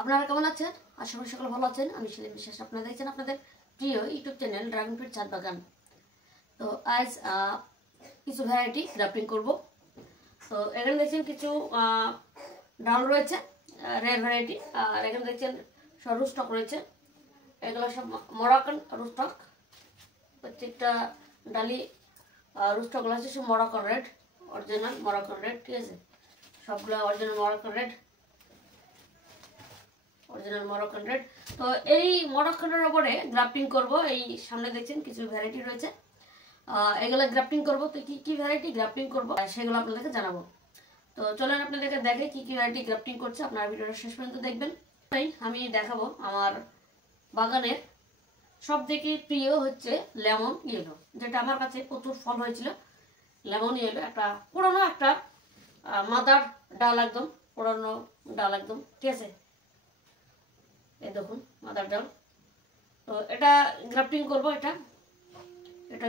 আপনারা কেমন আছেন? আশা করি সকলে ভালো আছেন। আমি সেলিম বিশ্বাস। আপনারা দেখছেন আপনাদের প্রিয় ইউটিউব চ্যানেল ড্রাগন ফ্রুট ছাদ বাগান। তো আজ কিছু ভ্যারাইটি গ্রাফটিং করব। তো এখানে দেখছেন কিছু ডাল রয়েছে, রেড ভ্যারাইটি। আর এখানে দেখছেন সব রুস্টক রয়েছে। এগুলো সব মরাকান রুস্টক। প্রত্যেকটা ডালি রুস্টকগুলো হচ্ছে সব Moroccan red, original Moroccan red. ঠিক আছে, সবগুলো original Moroccan red, original Moroccan red. তো এই মরক্কানের উপরে গ্রাফটিং করব। এই সামনে দেখছেন কিছু ভ্যারাইটি রয়েছে, এগুলো গ্রাফটিং করব। তো কি কি ভ্যারাইটি গ্রাফটিং করব সেগুলো আপনাদেরকে জানাবো। তো চলেন আপনাদেরকে দেখে কি কি ভ্যারাইটি গ্রাফটিং করছে। আপনারা ভিডিওটা শেষ পর্যন্ত দেখবেন। তাই আমি দেখাবো আমার বাগানের সব থেকে প্রিয় হচ্ছে লেমন ইয়েলো, যেটা আমার কাছে প্রচুর ফল হয়েছিল। লেমন ইয়েলো একটা পুরোনো একটা মাদার ডাল, একদম পুরোনো ডাল একদম। ঠিক আছে, এই দেখুন মাদার ডাল। তো এটা গ্রাফটিং করব। এটা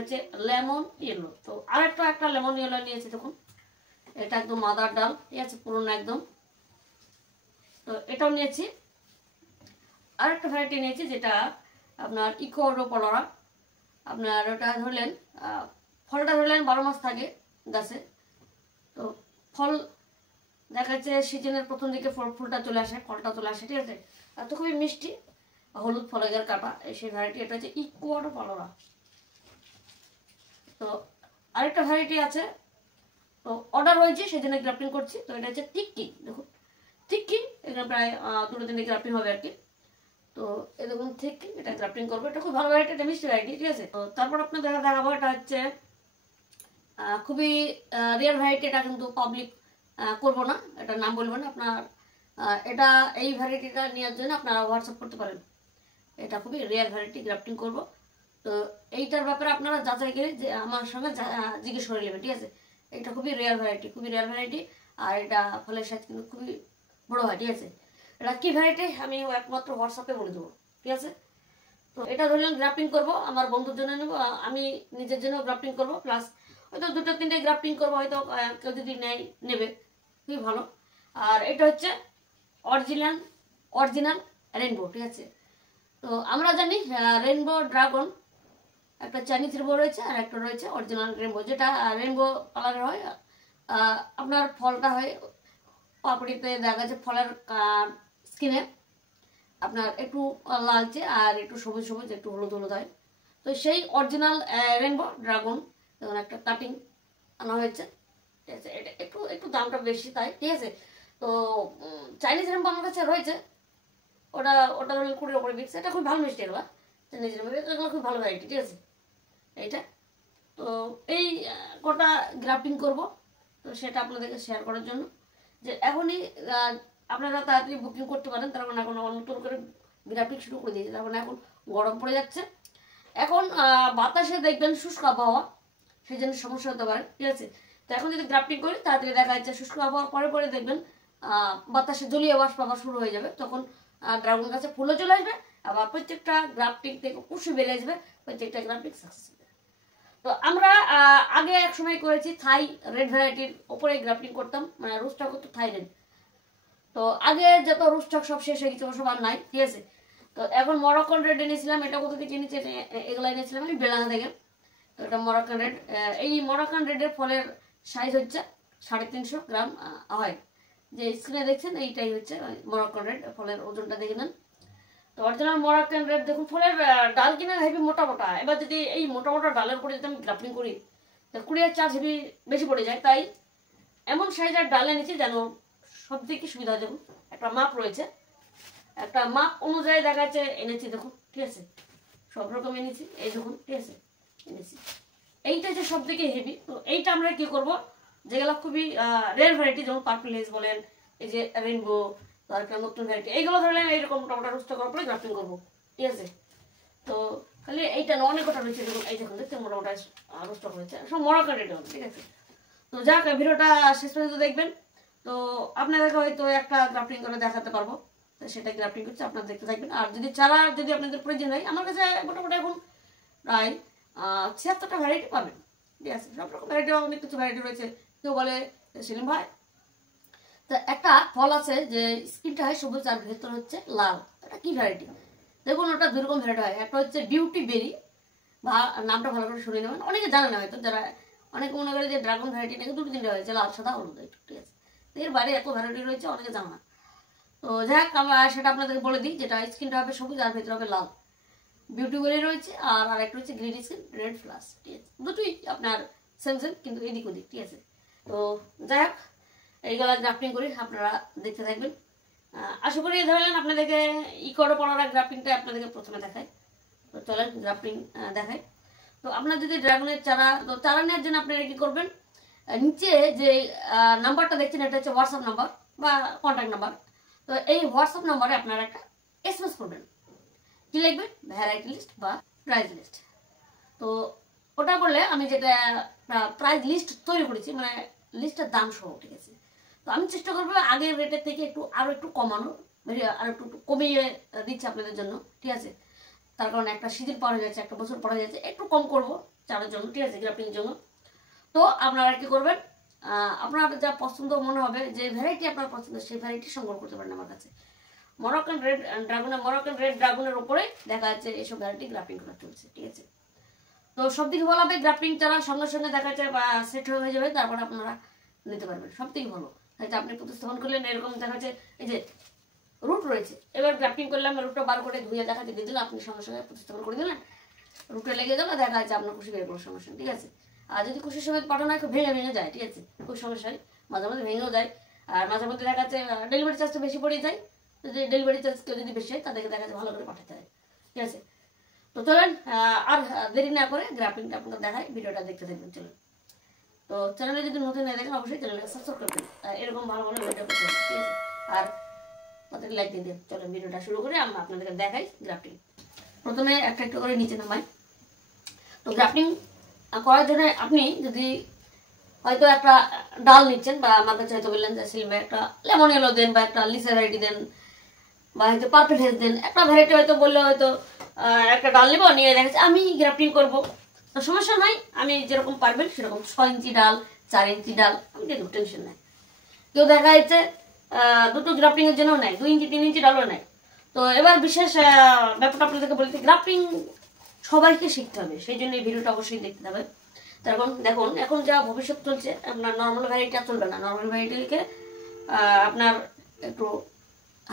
হচ্ছে লেমন ইয়েলো। তো আরেকটা একটা লেমন ইয়েলো নিয়েছি, দেখুন এটা একদম মাদার ডাল। ঠিক আছে, পুরনো একদম। তো এটাও নিয়েছি। আরেকটা ভ্যারাইটি নিয়েছি যেটা আপনার ইকোডোপলরা। আপনার ওটা ধরলেন ফলটা ধরলেন 12 মাস থাকে গাছে। তো ফল দেখা যাচ্ছে সিজনের প্রথম দিকে ফুলটা চলে আসে, ফলটা চলে আসে। ঠিক আছে, আর তো খুবই মিষ্টি, হলুদ ফলের কাটা সেই ভ্যারাইটি। এটা হচ্ছে ইকোডোপলরা। তো আরেকটা ভ্যারাইটি আছে, তো অর্ডার হয়েছে সেই জন্য গ্রাফটিং করছি। তো এটা হচ্ছে টিক্কি। দেখুন টিক্কি, এখানে প্রায় 2-3 গ্রাফটিং হবে আর কি। তো এই দেখুন টিক্কি, এটা গ্রাফটিং করবো। এটা খুব ভালো ভ্যারাইটি, এটা মিষ্টি ভ্যারাইটি। ঠিক আছে, তো তারপর আপনার দেখাবো এটা হচ্ছে খুবই রিয়ার ভ্যারাইটি। এটা কিন্তু পাবলিক করবো না, এটার নাম বলবো না। আপনার এটা এই ভ্যারাইটিটা নেওয়ার জন্য আপনারা হোয়াটসঅ্যাপ করতে পারেন। এটা খুবই রিয়ার ভ্যারাইটি, গ্রাফটিং করব। তো এইটার ব্যাপারে আপনারা যাচাই করে যে আমার সঙ্গে জিজ্ঞেস করে নেবেন। ঠিক আছে, এটা খুবই রেয়ার ভ্যারাইটি, খুবই রেয়ার ভ্যারাইটি। আর এটা ফলের সাইজ কিন্তু খুবই বড় হয়। ঠিক আছে, এটা কি ভ্যারাইটি আমি একমাত্র হোয়াটসঅ্যাপে বলে দেবো। ঠিক আছে, তো এটা ধরলেন গ্রাফটিং করব, আমার বন্ধুর জন্য নেবো, আমি নিজের জন্য গ্রাফটিং করব। প্লাস হয়তো 2-3টে গ্রাফটিং করবো, হয়তো কেউ যদি নেবে খুবই ভালো। আর এটা হচ্ছে অরিজিনাল রেনবো। ঠিক আছে, তো আমরা জানি রেনবো ড্রাগন একটা চাইনিজ রেনবো রয়েছে, আর একটা রয়েছে অরিজিনাল রেনবো, যেটা রেনবো কালারের হয়। আপনার ফলটা হয় পাপড়িতে, দেখা যাচ্ছে ফলের স্কিনে আপনার একটু লালচে আর একটু সবুজ সবুজ, একটু হলুদ হলুদ হয়। তো সেই অরিজিনাল রেনবো ড্রাগন যেমন একটা কাটিং আনা হয়েছে। ঠিক আছে, এটা একটু একটু দামটা বেশি তাই। ঠিক আছে, তো চাইনিজ রেনবো আমার কাছে রয়েছে, ওটা ওটা ধরুন 20 ওপরে বিক্স। এটা খুব ভালো মিষ্টি, এগুলো চাইনিজ রেনবো, এগুলো খুব ভালো ভ্যারাইটি। ঠিক আছে, এইটা তো এই কটা গ্রাফটিং করব। তো সেটা আপনাদেরকে শেয়ার করার জন্য যে এখনই আপনারা তাড়াতাড়ি বুকিং করতে পারেন, তার কারণ এখন নতুন করে গ্রাফটিং শুরু করে দিয়েছে। তার মানে এখন গরম পড়ে যাচ্ছে, এখন বাতাসে দেখবেন শুষ্ক আবহাওয়া, সেই জন্য সমস্যা হতে পারে। ঠিক আছে, তো এখন যদি গ্রাফটিং করি তাড়াতাড়ি দেখা যাচ্ছে শুষ্ক আবহাওয়া পরে পরে দেখবেন বাতাসে জলীয় বাষ্প আবার শুরু হয়ে যাবে। তখন ড্রাগন গাছে ফুলও চলে আসবে, আবার প্রত্যেকটা গ্রাফটিং থেকে কুশি বেড়ে আসবে, প্রত্যেকটা গ্রাফটিং সাকসেস হবে। তো আমরা আগে এক সময় করেছি থাই রেড ভ্যারাইটির ওপরে গ্রাফটিং করতাম, মানে রুস্টক হতো থাই রেড। তো আগে যত রুস্টক সব শেষ হয়ে গেছে, সব আর নাই। ঠিক আছে, তো এখন মরক্কান রেড এনেছিলাম। এটা কোথা থেকে এনেছি? এগুলো এনেছিলাম আমি বেলাঙ্গা থেকে। তো এটা মরক্কান রেড। এই মরক্কান রেডের ফলের সাইজ হচ্ছে 350 গ্রাম হয়। যে স্ক্রিনে দেখছেন এইটাই হচ্ছে মরক্কান রেড। ফলের ওজনটা দেখে নেন। তো অরিজিনাল মরক্কান রেড দেখুন, ফলের ডাল কিনা হেভি মোটা মোটা। এবার যদি এই মোটা মোটা ডালের উপরে যদি আমি গ্রাফটিং করি, তো কুড়িয়ার চার্জ হেভি বেশি পড়ে যায়। তাই এমন সাইজের ডাল এনেছি যেন সব থেকে সুবিধা। দেখুন একটা মাপ রয়েছে, একটা মাপ অনুযায়ী দেখা যাচ্ছে এনেছি। দেখুন ঠিক আছে, সব রকম এনেছি। এই দেখুন ঠিক আছে, এনেছি। এইটা যে সব থেকে হেভি। তো এইটা আমরা কি করব, যেগুলো খুবই রেয়ার ভ্যারাইটি, যেমন পার্পল হেজ বলেন, এই যে রেনবো, তারপর নতুন ভ্যারাইটি, এইগুলো ধরলেন এইরকম মোটামোটা রুস্ট করার পরে গ্রাফটিং করবো। ঠিক আছে, তো খালি এইটা না, অনেক কটা রয়েছে। দেখুন এই দেখুন, দেখতে মোটামোটা রুস্ট হয়েছে, সব মরক্কান রেড হবে। ঠিক আছে, তো যাক ভিডিওটা শেষ পর্যন্ত দেখবেন। তো আপনাদেরকে হয়তো একটা গ্রাফটিং করে দেখাতে পারবো, তো সেটা গ্রাফটিং করছে, আপনারা দেখতে থাকবেন। আর যদি চারা যদি আপনাদের প্রয়োজন হয়, আমার কাছে মোটামুটি এখন প্রায় 76টা ভ্যারাইটি পাবেন। ঠিক আছে, সব রকম ভ্যারাইটি, অনেক কিছু ভ্যারাইটি রয়েছে। কেউ বলে সেলিম ভাই তো একটা ফল আছে যে স্কিনটা হয় সবুজ আর ভেতর হচ্ছে লাল, এটা কি ভ্যারাইটি? দেখুন ওটা দুই রকম ভ্যারাইটি হয়। একটা হচ্ছে বিউটি বেরি, বা নামটা ভালো করে শুনে নেবেন, অনেকে জানে না হয়তো, যারা অনেকে মনে করে যে ড্রাগন ভ্যারাইটি নাকি দুটো তিনটে হয়েছে, লাল সাদা হলুদ, ঠিক আছে। এর বাইরে এত ভ্যারাইটি রয়েছে, অনেকে জানে না। তো যাই হোক আমরা সেটা আপনাদেরকে বলে দিই, যেটা স্কিনটা হবে সবুজ আর ভেতরে হবে লাল, বিউটি বেরি রয়েছে, আর আরেকটা হচ্ছে গ্রিন স্কিন রেড ফ্লাস, ঠিক আছে। দুটোই আপনার সেম সেম কিন্তু এদিক ওদিক, ঠিক আছে। তো যাই হোক এইগুলো গ্রাফটিং করি, আপনারা দেখতে থাকবেন। আশা করি ধরলেন আপনাদেরকে ইকোডো পড়ার গ্রাফটিংটা আপনাদেরকে প্রথমে দেখায়। তো চলেন গ্রাফটিং দেখায়। তো আপনার যদি ড্রাগনের চারা, তো চারা নেওয়ার জন্য আপনারা কি করবেন, নিচে যে নাম্বারটা দেখছেন এটা হচ্ছে হোয়াটসঅ্যাপ নাম্বার বা কন্ট্যাক্ট নাম্বার। তো এই হোয়াটসঅ্যাপ নাম্বারে আপনারা একটা এসএমএস করবেন, কি লিখবেন, ভ্যারাইটি লিস্ট বা প্রাইস লিস্ট। তো ওটা করলে আমি যেটা প্রাইস লিস্ট তৈরি করেছি, মানে লিস্টের দাম সহ, ঠিক আছে। তো আমি চেষ্টা করবো আগের রেটের থেকে আরো একটু কমানো, আর একটু কমিয়ে দিচ্ছি আপনাদের জন্য, ঠিক আছে। তার কারণে একটা সিজন পার হয়ে যাচ্ছে, একটা বছর পর হয়ে যাচ্ছে, একটু কম করবো চারের জন্য, ঠিক আছে, গ্রাফটিংয়ের জন্য। তো আপনারা কি করবেন, আপনার যা পছন্দ মনে হবে, যে ভ্যারাইটি আপনার পছন্দ সেই ভ্যারাইটি সংগ্রহ করতে পারেন আমার কাছে। মরক্কান রেড ড্রাগনের উপরে দেখা যাচ্ছে এইসব ভ্যারাইটি গ্রাফটিং করা চলছে, ঠিক আছে। তো সব দিকে ভালো হবে, গ্রাফটিং চারা সঙ্গে সঙ্গে দেখা যাচ্ছে বা সেট হয়ে যাবে, তারপরে আপনারা নিতে পারবেন, সব থেকে ভালো। হয়তো আপনি প্রতিস্থাপন করলেন, এরকম দেখা যাচ্ছে এই যে রুট রয়েছে, এবার গ্রাফটিং করলাম, রুটটা বার করে ধুয়ে দেখা দিয়ে দিলেন, আপনি সঙ্গে সঙ্গে প্রতিস্থাপন করে দিলেন, রুটে লেগে গেল, দেখা যাচ্ছে আপনার খুশি বের কোনো সমস্যা, ঠিক আছে। আর যদি খুশির সময় পাঠানো হয় ভেঙে ভেঙে যায়, ঠিক আছে, খুব সমস্যা হয়, মাঝে মাঝে ভেঙেও যায়। আর মাঝে মধ্যে দেখা যাচ্ছে ডেলিভারি চার্জটা বেশি পড়ে যায়, যদি ডেলিভারি চার্জ কেউ যদি বেশি হয় তাদেরকে দেখা যাচ্ছে ভালো করে পাঠাতে হয়, ঠিক আছে। তো চলেন আর দেরি না করে গ্রাফটিংটা আপনাদের দেখায়, ভিডিওটা দেখতে থাকবেন, চলুন। তো চ্যানেলে যদি নতুন না দেখেন অবশ্যই চ্যানেলকে সাবস্ক্রাইব করবেন, এরকম ভালো ভালো ভিডিও করতে হবে, ঠিক আছে। আর তাদের লাইক দিয়ে দেন। চলেন ভিডিওটা শুরু করে আমরা আপনাদেরকে দেখাই গ্রাফটিং। প্রথমে একটা একটা করে নিচে নামাই। তো গ্রাফটিং করার জন্য আপনি যদি হয়তো একটা ডাল নিচ্ছেন, বা আমার কাছে হয়তো বললেন যে সিলমে একটা লেমন ইয়েলো দেন, বা একটা লিসা ভ্যারাইটি দেন, বা হয়তো পার্পল হেজ দেন, একটা ভ্যারাইটি হয়তো বললে হয়তো একটা ডাল নেবো, নিয়ে দেখাচ্ছে আমি গ্রাফটিং করবো, তো সমস্যা নাই, আমি যেরকম পারবেন সেরকম 6 ইঞ্চি ডাল, 4 ইঞ্চি ডাল, আমি কিন্তু টেনশন নাই। কেউ দেখা যাচ্ছে দুটো গ্রাফটিং এর জন্য নেয়, 2 ইঞ্চি 3 ইঞ্চি ডালও নেয়। তো এবার বিশেষ ব্যাপারটা আপনাদেরকে বলতে, গ্রাফটিং সবাইকে শিখতে হবে, সেই জন্য এই ভিডিওটা অবশ্যই দেখতে হবে। তখন দেখুন এখন যা ভবিষ্যৎ চলছে, আপনার নর্মাল ভ্যারাইটিটা চলবে না, নর্মাল ভ্যারাইটিকে আপনার একটু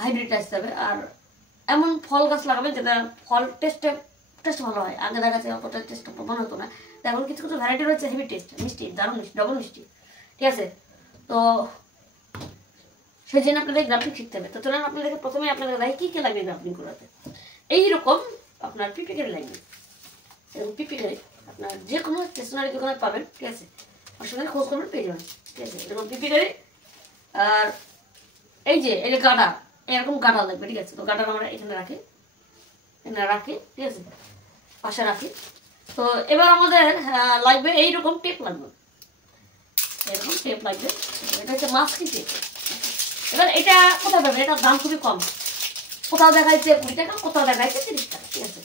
হাইব্রিড আসতে হবে, আর এমন ফল গাছ লাগাবেন যেটা ফল টেস্ট ভালো হয়। আগে দেখা যাচ্ছে অতটা টেস্ট মনে হতো না, এখন কিছু কিছু ভ্যারাইটি রয়েছে হেভি টেস্ট, মিষ্টি, দারুণ মিষ্টি, ডবল মিষ্টি, ঠিক আছে। তো সেই জন্য আপনাদের গ্রাফটিং শিখতে হবে। তো চলুন আপনাদেরকে প্রথমে আপনাদের দেখি কী কী লাগবে গ্রাফটিং করাতে। এইরকম আপনার পিপিকারি লাগবে, এবং পিপিকারি আপনার যে কোনো স্টেশনারি দোকানে পাবেন, ঠিক আছে, আর সঙ্গে খোঁজ করবেন, পেয়ে যাবেন, ঠিক আছে। এরকম পিপিকারি, আর এই যে গাডার, এরকম গাডার লাগবে, ঠিক আছে। তো গাডার আমরা এখানে রাখি, ঠিক আছে, পাশে রাখি। তো এবার আমাদের লাগবে এইরকম টেপ লাগবে, এরকম টেপ লাগবে, এটা হচ্ছে মাস্কিং টেপ। এবার এটা কোথাও পাবেন, এটার দাম খুবই কম, কোথাও দেখাচ্ছে 20 টাকা, কোথাও দেখাচ্ছে 30 টাকা, ঠিক আছে।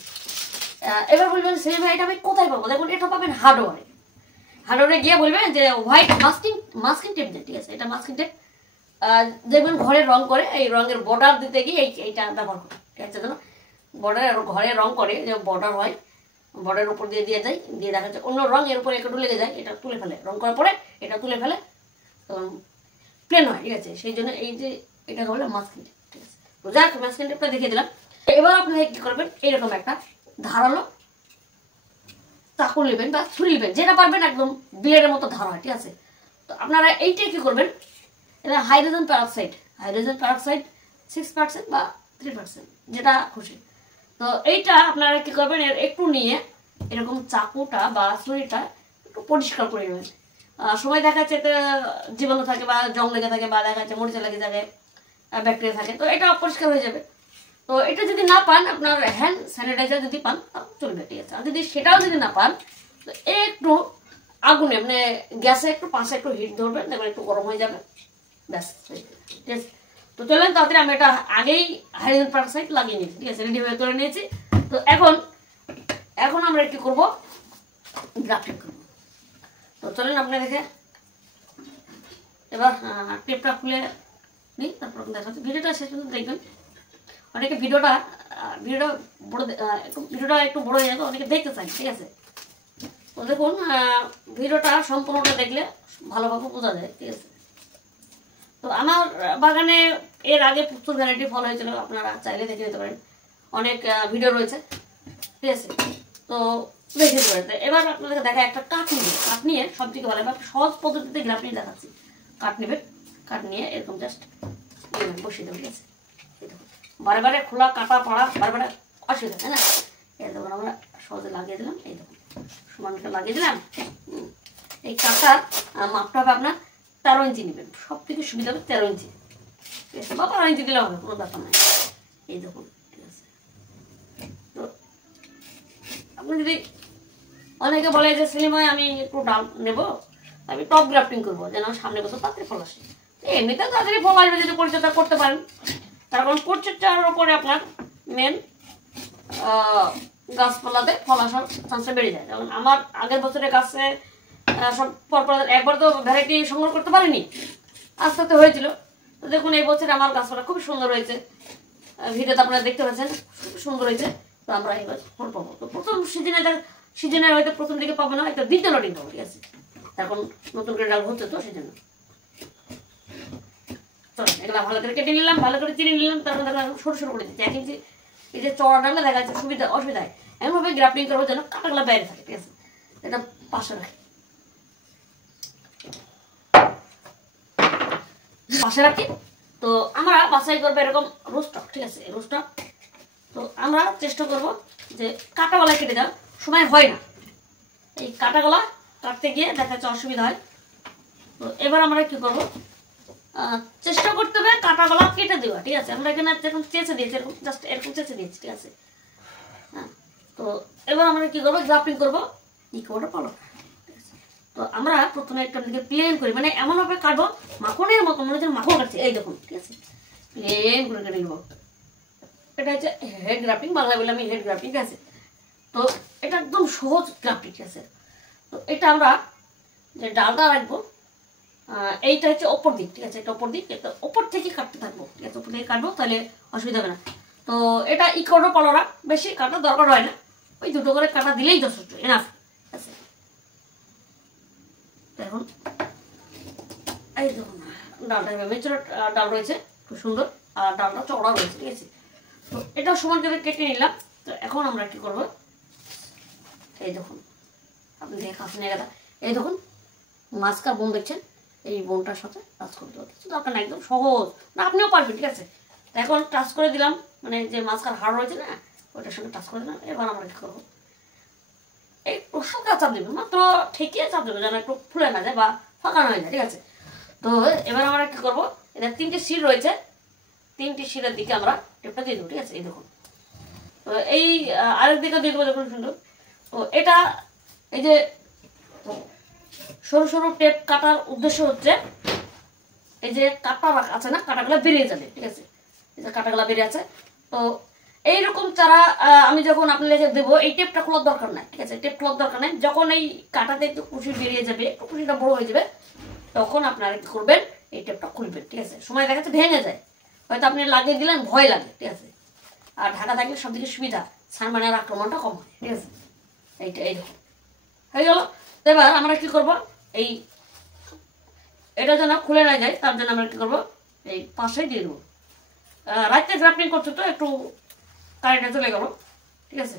এবার বলবেন সেই ভাই এটা আমি কোথায় পাবো, দেখুন এটা পাবেন হার্ডওয়ারে গিয়ে বলবেন যে হোয়াইট মাস্কিং টেপ দেন, ঠিক আছে। এটা মাস্কিং টেপ দেখবেন ঘরে রং করে, এই রঙের বর্ডার দিতে গিয়ে এইটা ব্যবহার করে, ঠিক আছে। ঘরে রং করে যে বর্ডার হয়, বর্ডারের উপর দিয়ে যায়, দিয়ে দেখা যাচ্ছে অন্য রং এর উপরে একটু লেগে যায়, এটা তুলে ফেলে, রং করার পরে এটা তুলে ফেলে, তখন প্লেন হয়, ঠিক আছে। সেই জন্য এই যে এটা বলে মাস্কিং টেপ, ঠিক আছে। তো যাক মাস্কিং টেপটা দেখিয়ে দিলাম। এবার আপনারা কি করবেন, এরকম একটা ধারালো চাকু নেবেন বা ছুরি নেবেন, যেটা পারবেন, একদম ব্লেডের মতো ধার হয়, ঠিক আছে। তো আপনারা এইটাই কি করবেন, এটা হাইড্রোজেন পেরক্সাইড 6% বা 3%, যেটা খুশি। তো এইটা আপনারা কি করবেন, একটু নিয়ে এরকম চাকুটা বা ছুরিটা একটু পরিষ্কার করে নেবেন। সময় দেখা যাচ্ছে জীবাণু থাকে, বা জং লেগে থাকে, বা দেখা যাচ্ছে মরিচা লেগে থাকে, ব্যাকটেরিয়া থাকে, তো এটা অপরিষ্কার হয়ে যাবে। তো এটা যদি না পান, আপনার হ্যান্ড স্যানিটাইজার যদি পান চলবে, ঠিক আছে। আর যদি সেটাও যদি না পান, তো একটু আগুনে মানে গ্যাসে একটু পাশে একটু হিট ধরবেন, দেখবেন একটু গরম হয়ে যাবে, ব্যাস, ঠিক আছে। তো চলেন তাড়াতাড়ি, আমি এটা আগেই হাইড্রোজেন পেরক্সাইড লাগিয়ে নিয়েছি, ঠিক আছে, রেডি হয়ে করে নিয়েছি। তো এখন আমরা কি করবো, গ্রাফটিং করবো। তো চলেন আপনাদেরকে এবার টেপটা খুলে নিই, তারপর দেখাচ্ছি। ভিডিওটা শেষ পর্যন্ত দেখবেন। অনেকে ভিডিওটা একটু বড় হয়ে যায় তো, অনেকে দেখতে চাই, ঠিক আছে। তো দেখুন ভিডিওটা সম্পূর্ণটা দেখলে ভালোভাবে বোঝা যায়, ঠিক আছে। তো আমার বাগানে এর আগে প্রচুর ভ্যারাইটি ফল হয়েছিল, আপনারা চাইলে দেখে নিতে পারেন, অনেক ভিডিও রয়েছে, ঠিক আছে। তো দেখে নিতে পারেন। এবার আপনাদেরকে দেখা একটা কাঠ নিয়ে সব থেকে ভালো একটা সহজ পদ্ধতিতে গ্রাফটিং দেখাচ্ছি। কাঠ নেবেন, কাঠ নিয়ে এরকম জাস্ট বসিয়ে দেবেন, ঠিক আছে। বারে বারে খোলা কাটা পড়া বারে বারে অসুবিধা, তাই না? এই দেখুন আমরা সহজে লাগিয়ে দিলাম, এই দেখুন সমান লাগিয়ে দিলাম। এই কাটার মাপটা হবে আপনার 13 ইঞ্চি নেবেন, সব থেকে সুবিধা হবে 13 ইঞ্চি, ঠিক আছে, বা 12 ইঞ্চি দিলে হবে, কোনো ব্যাপার নাই। এই দেখুন, ঠিক আছে। তো আপনি যদি অনেকে বলে যে সেলিম ভাই আমি একটু ডাল নেবো, আমি টপ গ্রাফটিং করবো যেন সামনে বছর তাড়াতাড়ি ফল আসে। এমনিতে তাড়াতাড়ি ফল আসবে যদি পরিচর্যা করতে পারেন। তার কারণ পরিচর্যার উপরে আপনার মেন গাছপালাতে ফল আসার চান্সটা বেড়ে যায়। যেমন আমার আগের বছরের গাছে সব পরপর একবার তো ভ্যারাইটি সংগ্রহ করতে পারিনি, আস্তে আস্তে হয়েছিল। তো দেখুন এই বছর আমার গাছপালা খুব সুন্দর হয়েছে, ভিডিওতে আপনারা দেখতে পাচ্ছেন, খুব সুন্দর হয়েছে। তো আমরা এবার ফল পাবো। তো প্রথম সিজনে হয়তো প্রথম দিকে পাবো না, একটা দ্বিতীয় লটিং পাবো, ঠিক আছে। এখন নতুন করে ডাল হচ্ছে তো সেই জন্য চলো এগুলা ভালো করে কেটে নিলাম, ভালো করে চিনি নিলাম, তারপর দেখা সরু সরু করে দিচ্ছি 1 ইঞ্চি। এই যে চড়া ডালে দেখা যাচ্ছে অসুবিধায় এমনভাবে গ্রাফটিং করবো যেন কাটাগুলা বাইরে থাকে, ঠিক আছে। এটা পাশে রাখি। তো আমরা বাছাই করবো এরকম রোস্টক, ঠিক আছে, রোস্টক। তো আমরা চেষ্টা করব যে কাটাগলা কেটে দেওয়ার সময় হয় না, এই কাটাগলা কাটতে গিয়ে দেখা যাচ্ছে অসুবিধা হয়। তো এবার আমরা কি করব, চেষ্টা করতে হবে কাটাগলা কেটে দেওয়া, ঠিক আছে। আমরা এখানে যেরকম চেঁচে দিয়েছি, এরকম জাস্ট এরকম চেঁচে দিয়েছি, ঠিক আছে। হ্যাঁ, তো এবার আমরা কি করবো, গ্রাফটিং করবো ইকোটা পালো। তো আমরা প্রথমে একটা দিকে প্লেন করি, মানে এমনভাবে কাটবো মাখনের মতো, মনে হচ্ছে মাখন কাটছে, এই দেখুন, ঠিক আছে, প্লেন করে কেটে নেবো। এটা হচ্ছে হেড গ্রাফটিং, বাংলা বলে আমি হেড গ্রাফটিং, ঠিক আছে। তো এটা একদম সহজ গ্রাফটিং, ঠিক আছে। তো এটা আমরা যে ডালটা রাখবো এইটা হচ্ছে ওপর দিক, ঠিক আছে, এটা ওপর দিক, এটা ওপর থেকে কাটতে থাকবো, ঠিক আছে, ওপর থেকে কাটবো, তাহলে অসুবিধা হবে না। তো এটা ইকোটো পালোরা, বেশি কাটা দরকার হয় না, ওই দুটো করে কাটা দিলেই যথেষ্ট, এনাফ, ঠিক আছে। এখন এই দেখুন ডালটা মেচুর ডাল রয়েছে, খুব সুন্দর, আর ডালটা চওড়া রয়েছে, ঠিক আছে। তো এটাও সমান করে কেটে নিলাম। তো এখন আমরা কি করবো, এই দেখুন আপনি দেখে কাছে নিয়ে গেলাম, এই দেখুন মাছকার বোন দেখছেন, এই বোনটার সাথে টাচ করতে হতে দরকার না, একদম সহজ, না আপনিও পারবেন, ঠিক আছে। তো এখন টাচ করে দিলাম, মানে যে মাছকার হাড় রয়েছে না ওইটার সঙ্গে টাচ করে দিলাম। এবার আমরা কি করবো, এই হালকা চাপ দেবো, মাত্র ঠেকিয়ে চাপ দেবো যেন একটু ফুলে না যায় বা ফাঁকা না হয়ে যায়, ঠিক আছে। তো এবার আমরা কি করবো, এটা 3টে শির রয়েছে, 3টি শিরের দিকে আমরা টেপটা দিয়ে দেবো, ঠিক আছে, এই দেখুন। তো এই আরেক দিকে দিয়ে দেবো, দেখুন সুন্দর। তো এটা এই যে সরু সরু টেপ কাটার উদ্দেশ্য হচ্ছে এই যে কাটা আছে না, কাটাগুলো বেরিয়ে যাবে, ঠিক আছে, এই যে কাটাগুলো বেরিয়ে আছে। তো এইরকম চারা আমি যখন আপনাদেরকে দেবো, এই টেপটা খোলার দরকার নাই, ঠিক আছে, টেপ খোলার দরকার নাই। যখন এই কাটাতে একটু কুশি বেরিয়ে যাবে, একটু কুশিটা বড় হয়ে যাবে, তখন আপনারা কি করবেন, এই টেপটা খুলবেন, ঠিক আছে। সময় দেখা যাচ্ছে ভেঙে যায়, হয়তো আপনি লাগিয়ে দিলেন, ভয় লাগে, ঠিক আছে। আর ঢাকা থাকলে সব দিকে সুবিধা, সানমানের আক্রমণটা কম হয়, ঠিক আছে। এইটা এই দেখুন হয়ে গেল। এবার আমরা কি করব, এই এটা যেন খুলে না যায় তার জন্য আমরা কি করবো, এই পাশেই দিয়ে দেবো। রাত্রে গ্রাফটিং করছো তো একটু কারেন্টে চলে গেল, ঠিক আছে।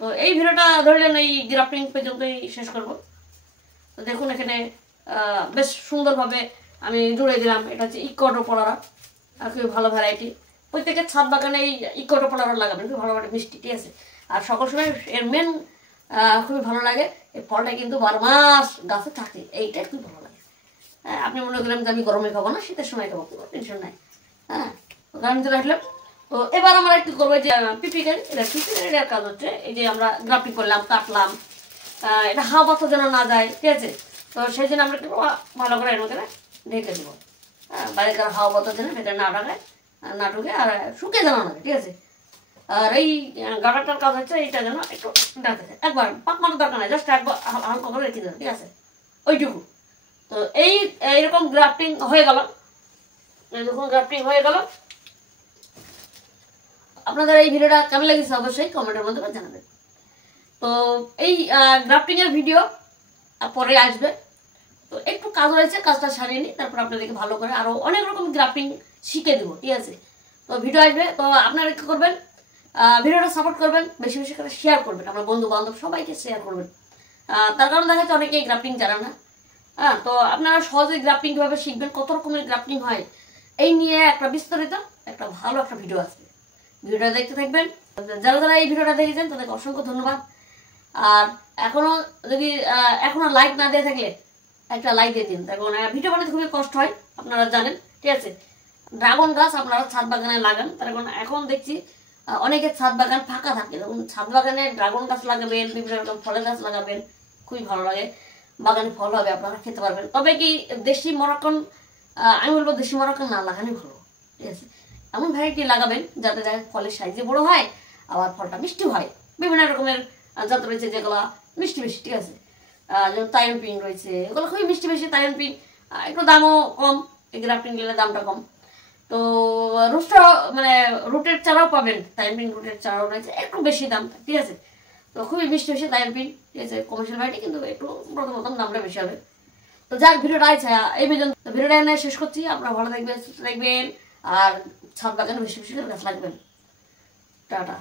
তো এই ভিডিওটা ধরলেন এই গ্রাফটিং পর্যন্তই শেষ করব। তো দেখুন এখানে বেশ সুন্দরভাবে আমি জুড়ে দিলাম। এটা হচ্ছে ইকোটো পলারা, খুবই ভালো ভ্যারাইটি। প্রত্যেকের ছাদ বাগানে এই ইকোটো পলারা লাগাবেন, খুবই ভালো মিষ্টি, ঠিক আছে। আর সকল সময় এর মেন খুবই ভালো লাগে, এই ফলটা কিন্তু 12 মাস গাছে থাকে, এইটাই খুব ভালো লাগে। হ্যাঁ, আপনি মনে করলেন যে আমি গরমে খাবো না, শীতের সময় খাবো, কোনো টেনশন নাই। হ্যাঁ, গান চলে আসলাম। তো এবার আমরা একটু করবো যে পিপিকারি, এটা পিপিকারির কাজ হচ্ছে এই যে আমরা গ্রাফটিং করলাম, কাটলাম, এটা হাওয়া বাতাস যেন না যায়, ঠিক আছে। তো সেই জন্য আমরা একটু ভালো করে এর মধ্যে ঢেকে দেবো, বাইরেকার হাওয়া বাতাস যেন ভেতরে না ঢাকায়, না ঢুকে, আর শুকিয়ে যেন না, ঠিক আছে। আর এই গাটারটার কাজ হচ্ছে এইটা যেন একটু ডাকে যায়, একবার পাক মারার দরকার নাই, জাস্ট একবার হালকা করে রেখে দেবেন, ঠিক আছে, ওইটুকু। তো এইরকম গ্রাফটিং হয়ে গেল। দেখুন গ্রাফটিং হয়ে গেল। আপনাদের এই ভিডিওটা কেমন লেগেছে অবশ্যই কমেন্টের মধ্যে জানাবেন। তো এই গ্রাফটিং এর ভিডিও পরে আসবে। তো একটু কাজ রয়েছে, কাজটা সারিয়ে নিই, তারপর আপনাদেরকে ভালো করে আরো অনেক রকম গ্রাফটিং শিখে দেবো, ঠিক আছে? তো ভিডিও আসবে, তো আপনারা কি করবেন, ভিডিওটা সাপোর্ট করবেন, বেশি বেশি করে শেয়ার করবেন, আমার বন্ধু বান্ধব সবাইকে শেয়ার করবেন। তার কারণ দেখা যাচ্ছে অনেকেই গ্রাফটিং জানা না। তো আপনারা সহজে গ্রাফটিং কিভাবে শিখবেন, কত রকমের গ্রাফটিং হয়, এই নিয়ে একটা বিস্তারিত একটা ভালো একটা ভিডিও আসবে। ভিডিওটা দেখতে থাকবেন। যারা যারা এই ভিডিওটা দেখেছেন তাদেরকে অসংখ্য ধন্যবাদ। আর এখনো লাইক না দিয়ে থাকলে একটা লাইক দিয়ে দিন, কারণ ভিডিও বানাতে খুবই কষ্ট হয়, আপনারা জানেন, ঠিক আছে? ড্রাগন গাছ আপনারা ছাদ বাগানে লাগান, তার কারণ এখন দেখছি অনেকের ছাদ বাগান ফাঁকা থাকে, তখন ছাদ বাগানে ড্রাগন গাছ লাগাবেন, বিভিন্ন রকম ফলের গাছ লাগাবেন, খুবই ভালো লাগে, বাগানে ফল হবে, আপনারা খেতে পারবেন। তবে কি দেশি মরক্কন, আমি বলবো দেশি মরক্কন না লাগানোই ভালো, ঠিক আছে? এমন ভ্যারাইটি লাগাবেন যাতে ফলের সাইজে বড় হয়, আবার ফলটা মিষ্টি হয়। বিভিন্ন রকমের জাত রয়েছে যেগুলো মিষ্টি বেশি, ঠিক আছে? যেমন তাইওয়ান পিং রয়েছে, এগুলো খুবই মিষ্টি বেশি। তাইওয়ান পিং একটু দামও কম, গ্রাফটিং নিলে দামটা কম। তো রুটের চারাও পাবেন, তাইওয়ান পিং রুটের চারাও রয়েছে, একটু বেশি দাম, ঠিক আছে? তো খুবই মিষ্টি বেশি তাইওয়ান পিং, ঠিক আছে? কমার্শিয়াল ভ্যারাইটি, কিন্তু একটু প্রথম দামটা বেশি হবে। তো যাক, ভিডিওটা আছে এই পর্যন্ত। ভিডিওটা এনে শেষ করছি। আপনারা ভালো থাকবেন, সুস্থ থাকবেন, আর ছাদ বাগানে বেশি বেশি করে গাছ লাগবেন। টাটা।